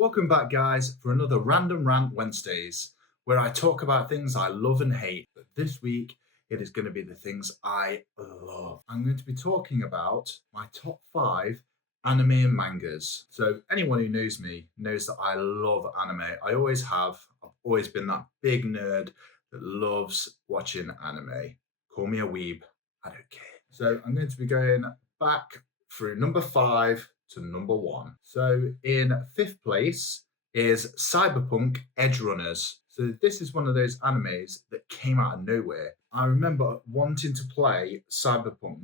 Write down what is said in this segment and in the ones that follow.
Welcome back, guys, for another Random Rant Wednesdays, where I talk about things I love and hate. But this week, it is going to be the things I love. I'm going to be talking about my top five anime and mangas. So, anyone who knows me knows that I love anime. I always have. I've always been that big nerd that loves watching anime. Call me a weeb. I don't care. So, I'm going to be going back through number five to number one. So in fifth place is Cyberpunk Edgerunners. So this is one of those animes that came out of nowhere. I remember wanting to play Cyberpunk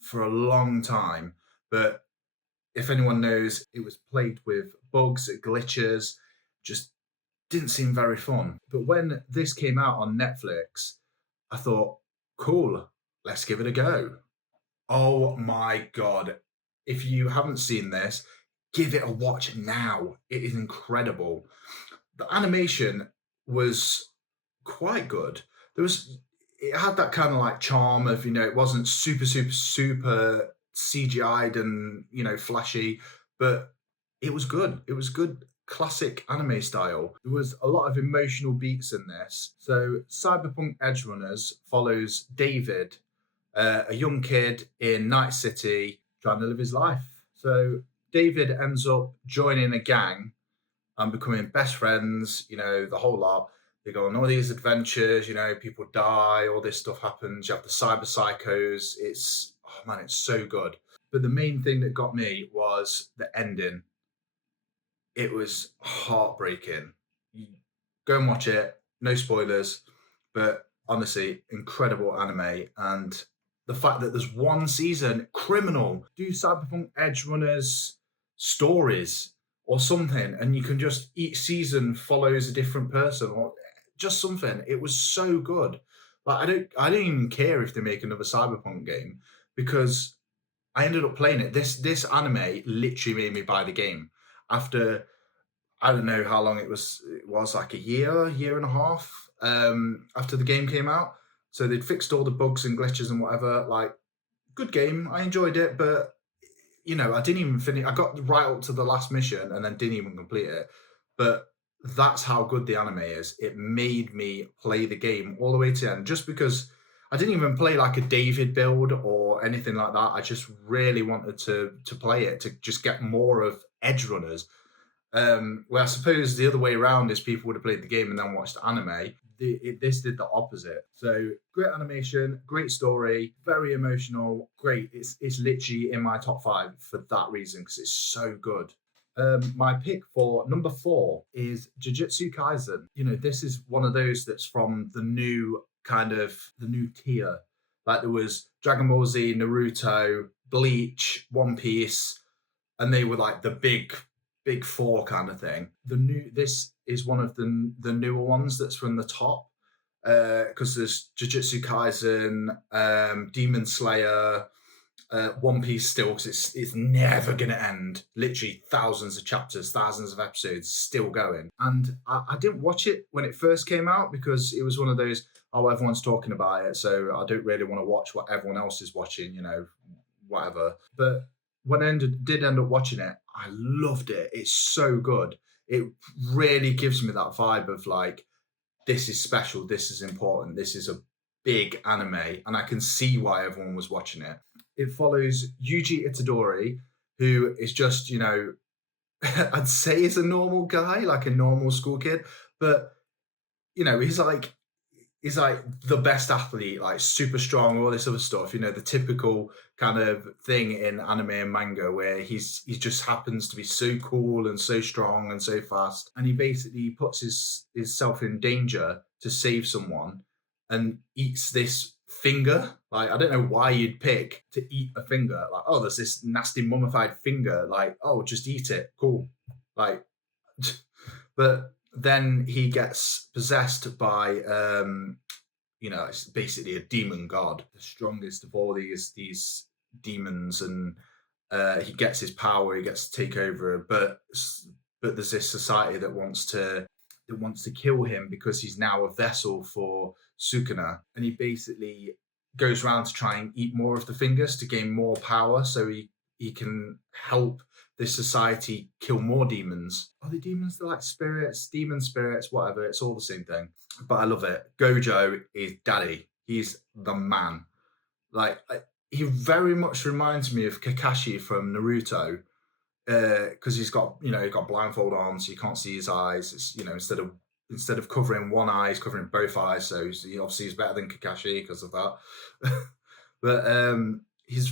for a long time, but if anyone knows, it was plagued with bugs, glitches, just didn't seem very fun. But when this came out on Netflix, I thought, cool, let's give it a go. Oh my god. If you haven't seen this, give it a watch now. It is incredible. The animation was quite good. It had that kind of like charm of, it wasn't super CGI'd and, flashy, but it was good. It was good classic anime style. There was a lot of emotional beats in this. So Cyberpunk Edgerunners follows David, a young kid in Night City trying to live his life. So David ends up joining a gang and becoming best friends, the whole lot. They go on all these adventures, people die, all this stuff happens. You have the cyber psychos. Oh man, it's so good. But the main thing that got me was the ending. It was heartbreaking. Go and watch it. No spoilers. But honestly, incredible anime. And the fact that there's one season, criminal. Do Cyberpunk Edgerunners stories or something, and you can just each season follows a different person or just something. It was so good. Like I don't even care if they make another Cyberpunk game because I ended up playing it. This anime literally made me buy the game after I don't know how long it was. It was like a year and a half after the game came out. So they'd fixed all the bugs and glitches and whatever. Like, good game. I enjoyed it, but I didn't even finish. I got right up to the last mission and then didn't even complete it. But that's how good the anime is. It made me play the game all the way to the end, just because I didn't even play like a David build or anything like that. I just really wanted to play it to just get more of Edgerunners. Where I suppose the other way around is people would have played the game and then watched the anime. This did the opposite. So great animation, great story, very emotional, great. It's literally in my top five for that reason because it's so good. My pick for number four is Jujutsu Kaisen. This is one of those that's from the new tier. Like there was Dragon Ball Z, Naruto, Bleach, One Piece, and they were like the big four kind of thing. This is one of the newer ones that's from the top because there's Jujutsu Kaisen, Demon Slayer, One Piece still because it's never going to end. Literally thousands of chapters, thousands of episodes still going. And I didn't watch it when it first came out because it was one of those, oh, everyone's talking about it, so I don't really want to watch what everyone else is watching, whatever. But when I did end up watching it, I loved it. It's so good. It really gives me that vibe of like, this is special, this is important, this is a big anime, and I can see why everyone was watching it. It follows Yuji Itadori, who is just, I'd say is a normal guy, like a normal school kid, but he's like the best athlete, like super strong, all this other stuff, the typical kind of thing in anime and manga where he just happens to be so cool and so strong and so fast. And he basically puts himself in danger to save someone and eats this finger. Like, I don't know why you'd pick to eat a finger. Like, oh, there's this nasty mummified finger. Like, oh, just eat it. Cool. Like, but then he gets possessed by it's basically a demon god, the strongest of all these demons, and he gets his power, he gets to take over, but there's this society that wants to kill him because he's now a vessel for Sukuna, and he basically goes around to try and eat more of the fingers to gain more power so he can help this society kill more demons. Are they demons? They're like spirits, demon spirits, whatever. It's all the same thing. But I love it. Gojo is daddy. He's the man. Like he very much reminds me of Kakashi from Naruto, because he's got he got blindfold on, so you can't see his eyes. It's instead of covering one eye, he's covering both eyes. So he obviously he's better than Kakashi because of that. But he's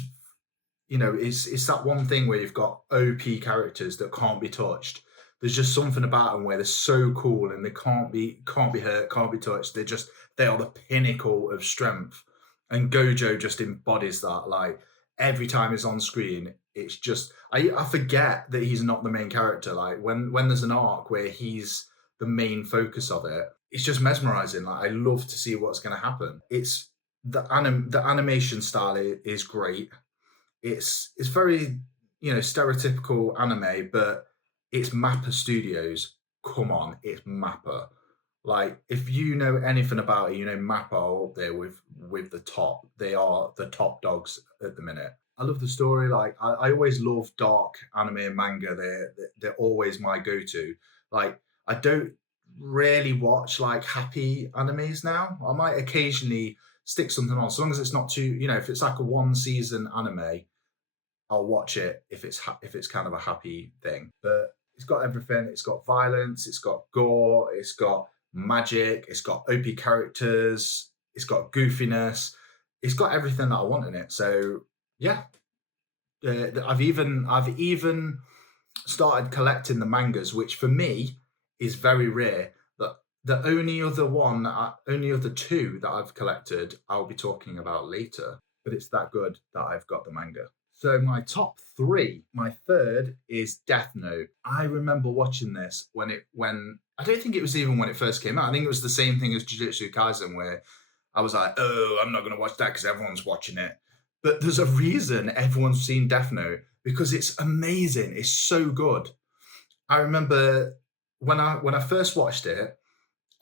it's that one thing where you've got OP characters that can't be touched. There's just something about them where they're so cool and they can't be hurt, can't be touched. They are the pinnacle of strength. And Gojo just embodies that. Like every time he's on screen, it's just I forget that he's not the main character. Like when there's an arc where he's the main focus of it, it's just mesmerizing. Like I love to see what's going to happen. It's the animation style is great. It's very stereotypical anime, but it's Mappa Studios. Come on, it's Mappa. Like if you know anything about it, Mappa are up there with the top. They are the top dogs at the minute. I love the story. Like I always love dark anime and manga. They're always my go-to. Like I don't really watch like happy animes now. I might occasionally stick something on, as long as it's not too. If it's like a one season anime, I'll watch it if it's kind of a happy thing. But it's got everything. It's got violence. It's got gore. It's got magic. It's got OP characters. It's got goofiness. It's got everything that I want in it. So yeah, I've even started collecting the mangas, which for me is very rare. The only other two that I've collected, I'll be talking about later. But it's that good that I've got the manga. So my top three, my third is Death Note. I remember watching this when I don't think it was even when it first came out. I think it was the same thing as Jujutsu Kaisen, where I was like, oh, I'm not going to watch that because everyone's watching it. But there's a reason everyone's seen Death Note, because it's amazing. It's so good. I remember when I first watched it,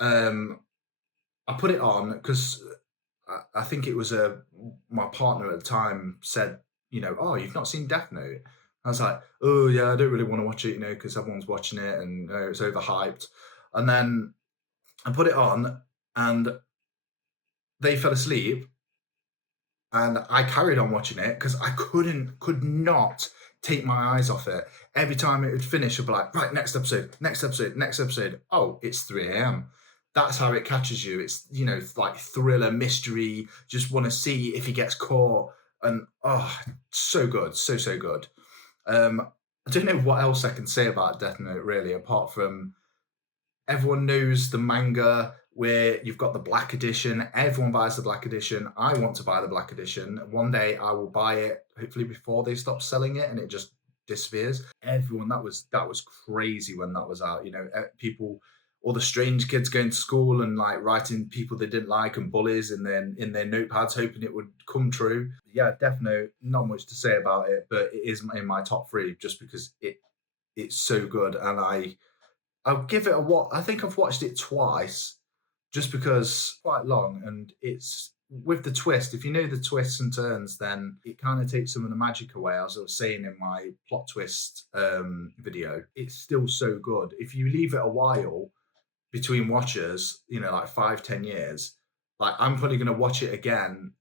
I put it on because I think it was my partner at the time said, oh, you've not seen Death Note? I was like, oh yeah, I don't really want to watch it, because everyone's watching it and it's overhyped. And then I put it on and they fell asleep, and I carried on watching it because I could not take my eyes off it. Every time it would finish, I'd be like, right, next episode, next episode, next episode. Oh, it's 3 a.m. That's how it catches you. It's, like thriller, mystery, just want to see if he gets caught. And so good, so good. I don't know what else I can say about Death Note, really, apart from everyone knows the manga where you've got the black edition. Everyone buys the black edition. I want to buy the black edition. One day I will buy it, hopefully before they stop selling it and it just disappears. Everyone, that was crazy when that was out. People, all the strange kids going to school and like writing people they didn't like and bullies in their notepads, hoping it would come true. Yeah, Death Note, not much to say about it, but it is in my top three just because it's so good. And I'll give it a watch. I think I've watched it twice, just because it's quite long, and it's with the twist. If you know the twists and turns, then it kind of takes some of the magic away. As I was saying in my plot twist video, it's still so good. If you leave it a while between watches, like 5-10 years, like I'm probably going to watch it again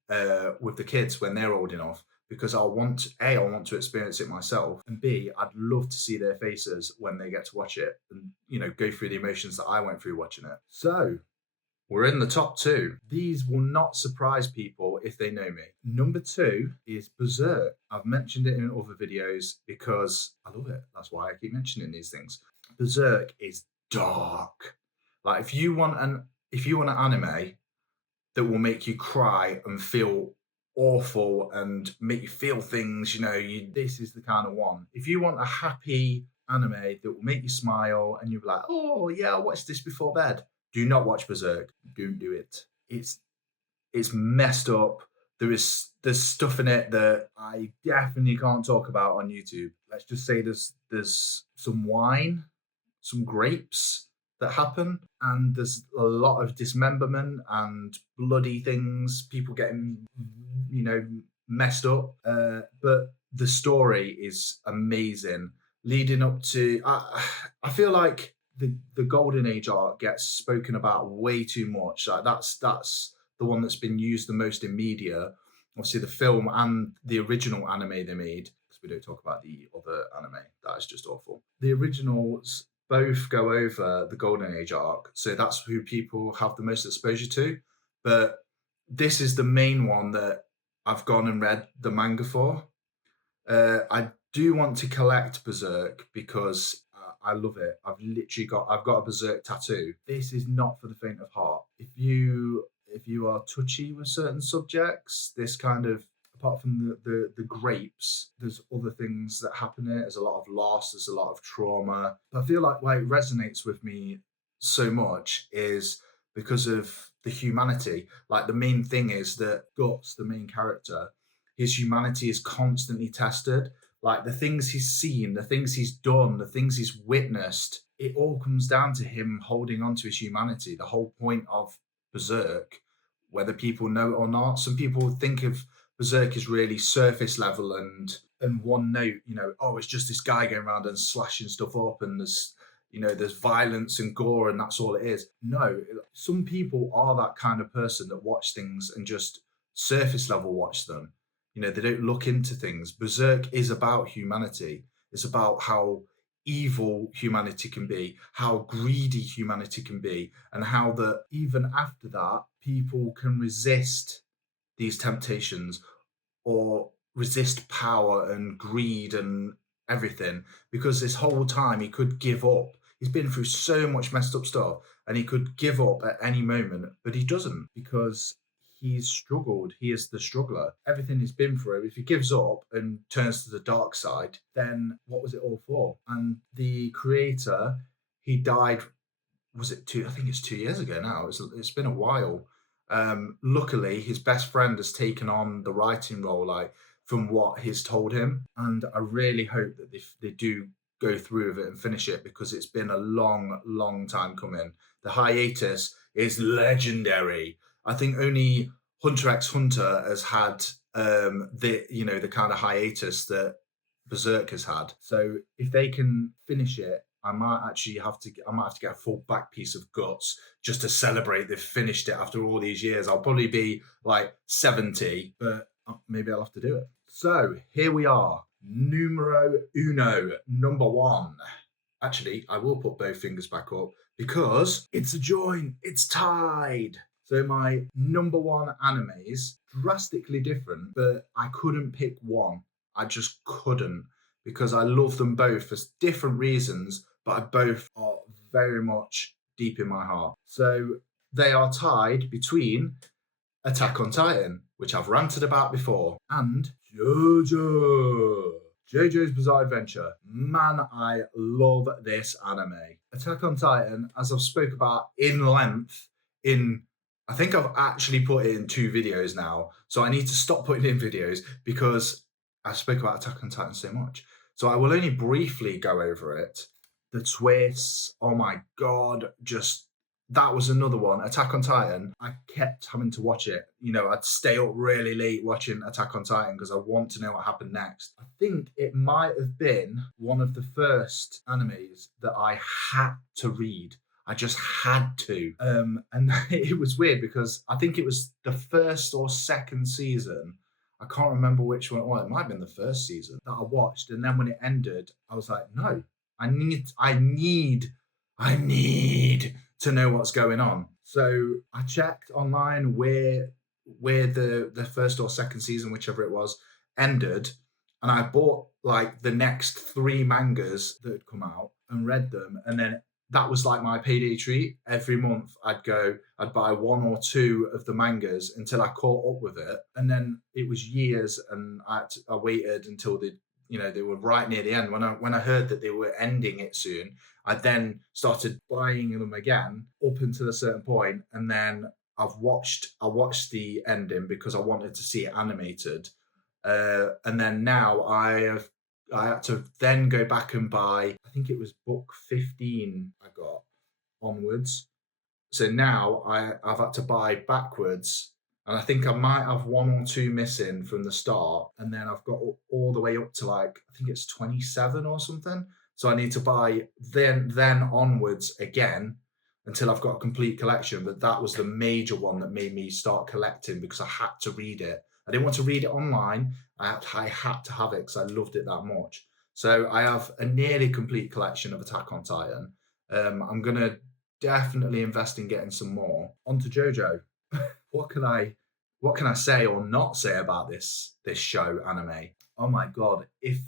with the kids when they're old enough, because I want to experience it myself, and B, I'd love to see their faces when they get to watch it and go through the emotions that I went through watching it. So we're in the top two. These will not surprise people if they know me. Number 2 is Berserk. I've mentioned it in other videos because I love it. That's why I keep mentioning these things. Berserk is dark. Like if you want an anime that will make you cry and feel awful and make you feel things, this is the kind of one. If you want a happy anime that will make you smile and you'll be like, oh yeah, I watched this before bed, do not watch Berserk. Don't do it. It's messed up. There's stuff in it that I definitely can't talk about on YouTube. Let's just say there's some wine, some grapes that happen, and there's a lot of dismemberment and bloody things, people getting messed up, but the story is amazing. leading up to. I feel like the golden age arc gets spoken about way too much. Like that's the one that's been used the most in media. Obviously, the film and the original anime they made. Because we don't talk about the other anime. That is just awful. The originals both go over the golden age arc, so that's who people have the most exposure to. But this is the main one that I've gone and read the manga for. I do want to collect Berserk because I love it. I've got a Berserk tattoo. This is not for the faint of heart. If you are touchy with certain subjects, this kind of, apart from the grapes, there's other things that happen in it. There's a lot of loss. There's a lot of trauma. But I feel like why it resonates with me so much is because of the humanity. Like the main thing is that Guts, the main character, his humanity is constantly tested. Like the things he's seen, the things he's done, the things he's witnessed, it all comes down to him holding on to his humanity. The whole point of Berserk, whether people know it or not, some people think of Berserk as really surface level and one note, oh, it's just this guy going around and slashing stuff up and there's violence and gore and that's all it is. No, some people are that kind of person that watch things and just surface level watch them. They don't look into things. Berserk is about humanity. It's about how evil humanity can be, how greedy humanity can be, and how that even after that, people can resist these temptations or resist power and greed and everything. Because this whole time he could give up. He's been through so much messed up stuff and he could give up at any moment, but he doesn't because he's struggled. He is the struggler. Everything he's been through, if he gives up and turns to the dark side, then what was it all for? And the creator, he died, was it two? I think it's 2 years ago now. It's been a while. Luckily, his best friend has taken on the writing role, like from what he's told him. And I really hope that they do go through with it and finish it because it's been a long, long time coming. The hiatus is legendary. I think only Hunter x Hunter has had the kind of hiatus that Berserk has had. So if they can finish it, I might have to get a full back piece of Guts just to celebrate they've finished it after all these years. I'll probably be like 70, but maybe I'll have to do it. So here we are, numero uno, number one. Actually, I will put both fingers back up because it's a joint. It's tied. So my number one animes, drastically different, but I couldn't pick one. I just couldn't because I love them both for different reasons, but both are very much deep in my heart. So they are tied between Attack on Titan, which I've ranted about before, and JoJo. JoJo's Bizarre Adventure. Man, I love this anime. Attack on Titan, as I've spoke about in length I think I've actually put it in 2 videos now. So I need to stop putting in videos because I spoke about Attack on Titan so much. So I will only briefly go over it. The twists, oh my God, that was another one. Attack on Titan, I kept having to watch it. I'd stay up really late watching Attack on Titan because I want to know what happened next. I think it might have been one of the first animes that I had to read. I just had to. And it was weird because I think it was the first or second season. I can't remember which one. Well, it might have been the first season that I watched. And then when it ended, I was like, no, I need to know what's going on. So I checked online where the first or second season, whichever it was, ended. And I bought like the next 3 mangas that had come out and read them. And then that was like my payday treat. Every month I'd buy 1 or 2 of the mangas until I caught up with it. And then it was years and I waited until they were right near the end. When I heard that they were ending it soon, I then started buying them again up until a certain point. And then I watched the ending because I wanted to see it animated. And then now I had to then go back and buy, I think it was book 15 I got onwards. So now I've had to buy backwards. And I think I might have one or two missing from the start. And then I've got all the way up to like, I think it's 27 or something. So I need to buy then onwards again until I've got a complete collection. But that was the major one that made me start collecting because I had to read it. I didn't want to read it online. I had to have it because I loved it that much. So I have a nearly complete collection of Attack on Titan. I'm going to definitely invest in getting some more. On to JoJo. What can I say or not say about this show anime? Oh my god, if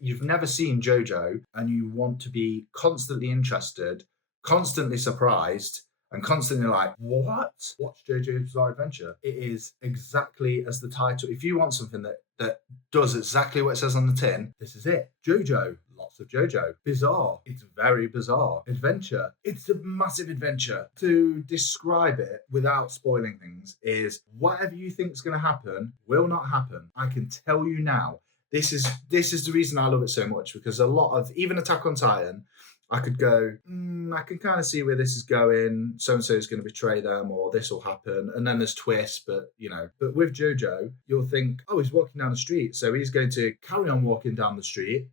you've never seen JoJo and you want to be constantly interested, constantly surprised, and constantly like, what? Watch JoJo's Bizarre Adventure. It is exactly as the title. If you want something that does exactly what it says on the tin, this is it. JoJo. Lots of JoJo. Bizarre. It's very bizarre. Adventure. It's a massive adventure. To describe it without spoiling things is whatever you think is going to happen will not happen. I can tell you now. This is the reason I love it so much, because a lot of, even Attack on Titan, I could go, I can kind of see where this is going. So-and-so is going to betray them, or this will happen. And then there's twists, but with JoJo, you'll think, oh, he's walking down the street. So he's going to carry on walking down the street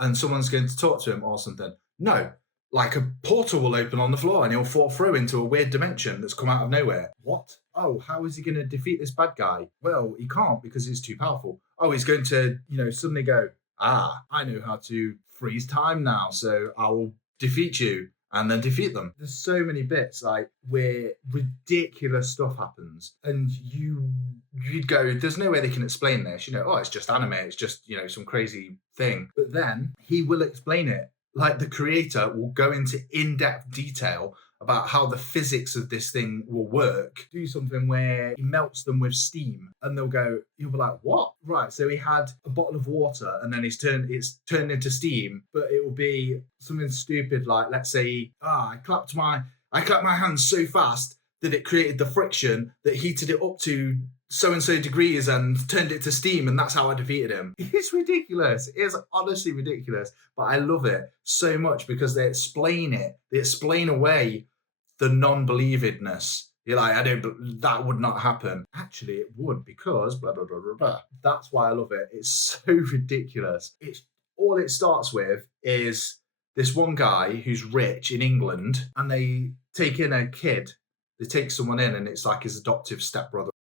and someone's going to talk to him or something. No, like a portal will open on the floor and he'll fall through into a weird dimension that's come out of nowhere. What? Oh, how is he going to defeat this bad guy? Well, he can't because he's too powerful. Oh, he's going to, suddenly go, I know how to freeze time now, so I will defeat you and then defeat them. There's so many bits like where ridiculous stuff happens and you'd go, there's no way they can explain this. It's just anime. It's just, some crazy thing. But then he will explain it. Like the creator will go into in-depth detail about how the physics of this thing will work. Do something where he melts them with steam and you'll be like, what? Right, so he had a bottle of water and then it's turned into steam, but it will be something stupid like, let's say, I clapped my hands so fast that it created the friction that heated it up to so-and-so degrees and turned it to steam, and that's how I defeated him. It's ridiculous. It's honestly ridiculous. But I love it so much because they explain it. They explain away the non-believedness. You're like, that would not happen. Actually, it would, because blah, blah, blah, blah, blah. That's why I love it. It's so ridiculous. All it starts with is this one guy who's rich in England, and they take in a kid. They take someone in, and it's like his adoptive stepbrother.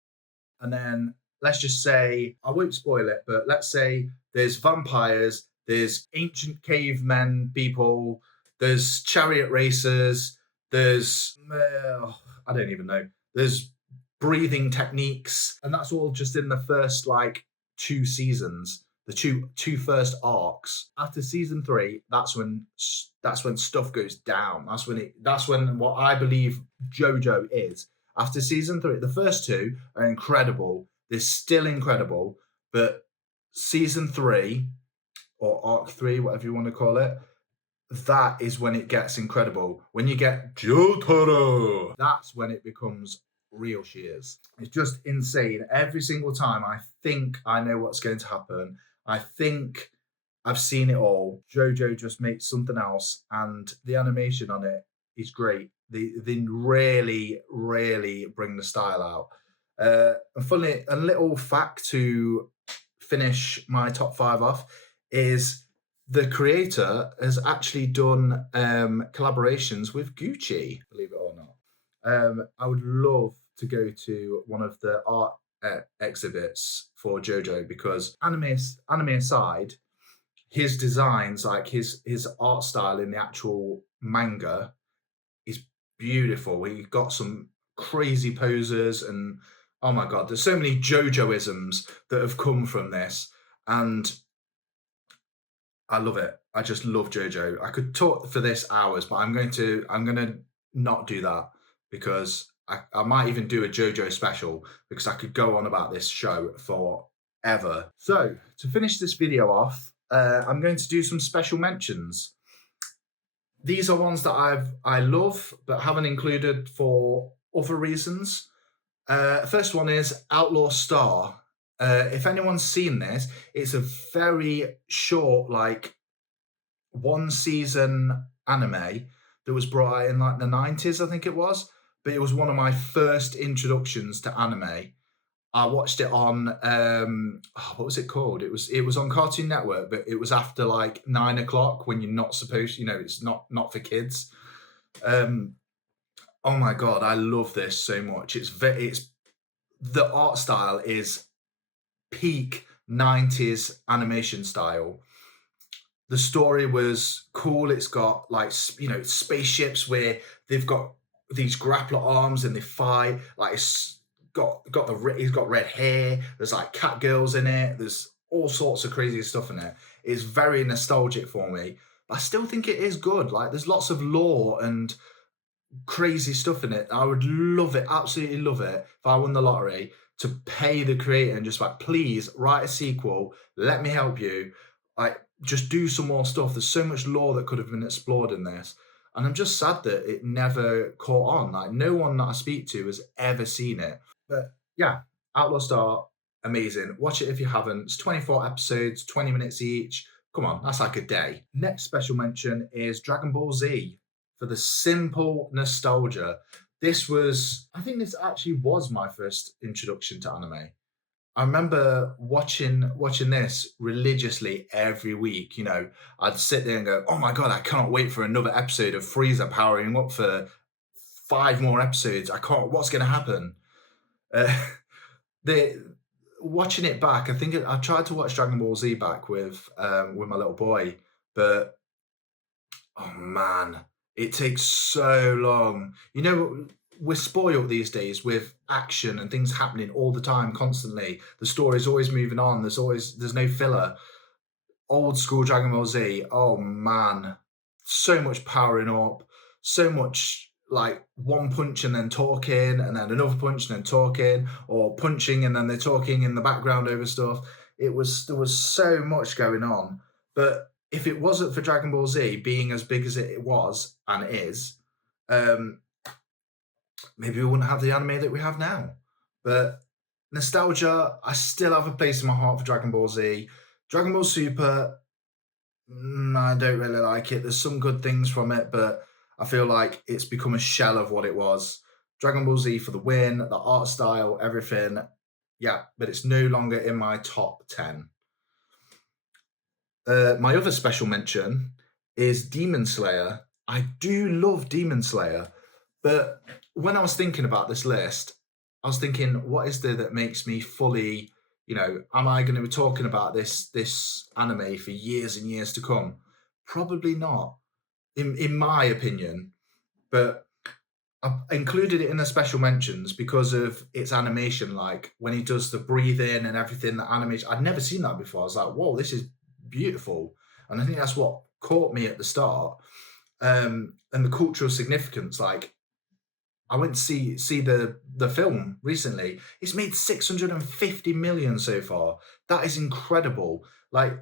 And then let's just say, I won't spoil it, but let's say there's vampires, there's ancient cavemen people, there's chariot racers, there's, I don't even know, there's breathing techniques. And that's all just in the first, 2 seasons, the two first arcs. After season 3, that's when stuff goes down. That's when what I believe JoJo is. After season 3, the first 2 are incredible. They're still incredible. But season 3, or arc 3, whatever you want to call it, that is when it gets incredible. When you get Jotaro, that's when it becomes real shears. It's just insane. Every single time I think I know what's going to happen. I think I've seen it all. JoJo just makes something else, and the animation on it is great. They really, really bring the style out. A little fact to finish my top 5 off is the creator has actually done collaborations with Gucci, believe it or not. I would love to go to one of the art exhibits for JoJo, because anime aside, his designs, like his art style in the actual manga, is beautiful. He got some crazy poses, and oh my god, there's so many JoJoisms that have come from this, and I love it. I just love JoJo. I could talk for this hours, but I'm going to not do that, because I might even do a JoJo special, because I could go on about this show forever. So to finish this video off, I'm going to do some special mentions. These are ones that I love but haven't included for other reasons. First one is Outlaw Star. If anyone's seen this, it's a very short, 1 season anime that was brought out in the 90s, I think it was. But it was one of my first introductions to anime. I watched it on what was it called? It was on Cartoon Network, but it was after like 9 o'clock when you're not supposed, it's not for kids. Oh my god, I love this so much. It's the art style is peak 90s animation style. The story was cool. It's got like spaceships where they've got these grappler arms and they fight. Like he's got red hair. There's like cat girls in it. There's all sorts of crazy stuff in it. It's very nostalgic for me. But I still think it is good. Like there's lots of lore and crazy stuff in it. I would love it, absolutely love it, if I won the lottery, to pay the creator and just like, please write a sequel. Let me help you. Like, just do some more stuff. There's so much lore that could have been explored in this. And I'm just sad that it never caught on. Like, no one that I speak to has ever seen it. But yeah, Outlaw Star, amazing. Watch it if you haven't. It's 24 episodes, 20 minutes each. Come on, that's like a day. Next special mention is Dragon Ball Z, for the simple nostalgia. I think this actually was my first introduction to anime. I remember watching this religiously every week. I'd sit there and go, "Oh my god, I can't wait for another episode of Frieza powering up for 5 more episodes. I can't. What's going to happen?" The Watching it back, I think I tried to watch Dragon Ball Z back with my little boy, but oh man, it takes so long. We're spoiled these days with action and things happening all the time, constantly. The story's always moving on. There's no filler. Old school Dragon Ball Z, oh man, so much powering up, so much like one punch and then talking, and then another punch and then talking, or punching and then they're talking in the background over stuff. There was so much going on. But if it wasn't for Dragon Ball Z being as big as it was and is, maybe we wouldn't have the anime that we have now. But nostalgia, I still have a place in my heart for Dragon Ball Z. Dragon Ball Super, I don't really like it. There's some good things from it, but I feel like it's become a shell of what it was. Dragon Ball Z for the win, the art style, everything. Yeah, but it's no longer in my top 10. My other special mention is Demon Slayer. I do love Demon Slayer, but when I was thinking about this list, I was thinking, what is there that makes me fully, am I going to be talking about this anime for years and years to come? Probably not, in my opinion. But I included it in the special mentions because of its animation, like when he does the breathing and everything, the animation. I'd never seen that before. I was like, whoa, this is beautiful. And I think that's what caught me at the start. And the cultural significance, like I went to see the film recently. It's made 650 million so far. That is incredible. Like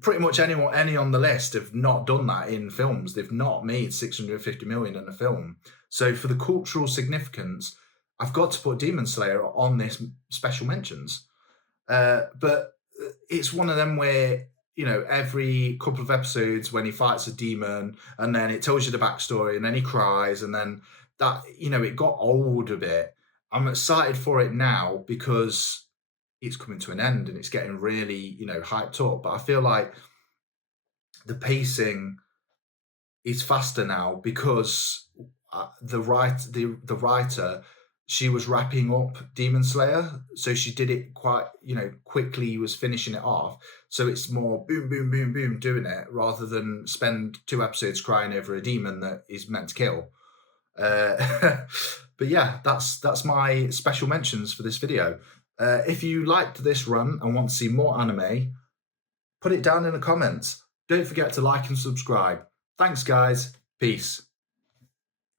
pretty much any on the list have not done that in films. They've not made 650 million in a film. So for the cultural significance, I've got to put Demon Slayer on this special mentions. But it's one of them where, every couple of episodes when he fights a demon and then it tells you the backstory and then he cries and then that, it got old a bit. I'm excited for it now because it's coming to an end and it's getting really, hyped up. But I feel like the pacing is faster now because the writer, she was wrapping up Demon Slayer, so she did it quite, quickly. Was finishing it off, so it's more boom, boom, boom, boom, doing it rather than spend 2 episodes crying over a demon that is meant to kill. But yeah, that's my special mentions for this video. If you liked this run and want to see more anime, put it down in the comments. Don't forget to like and subscribe. Thanks, guys. Peace.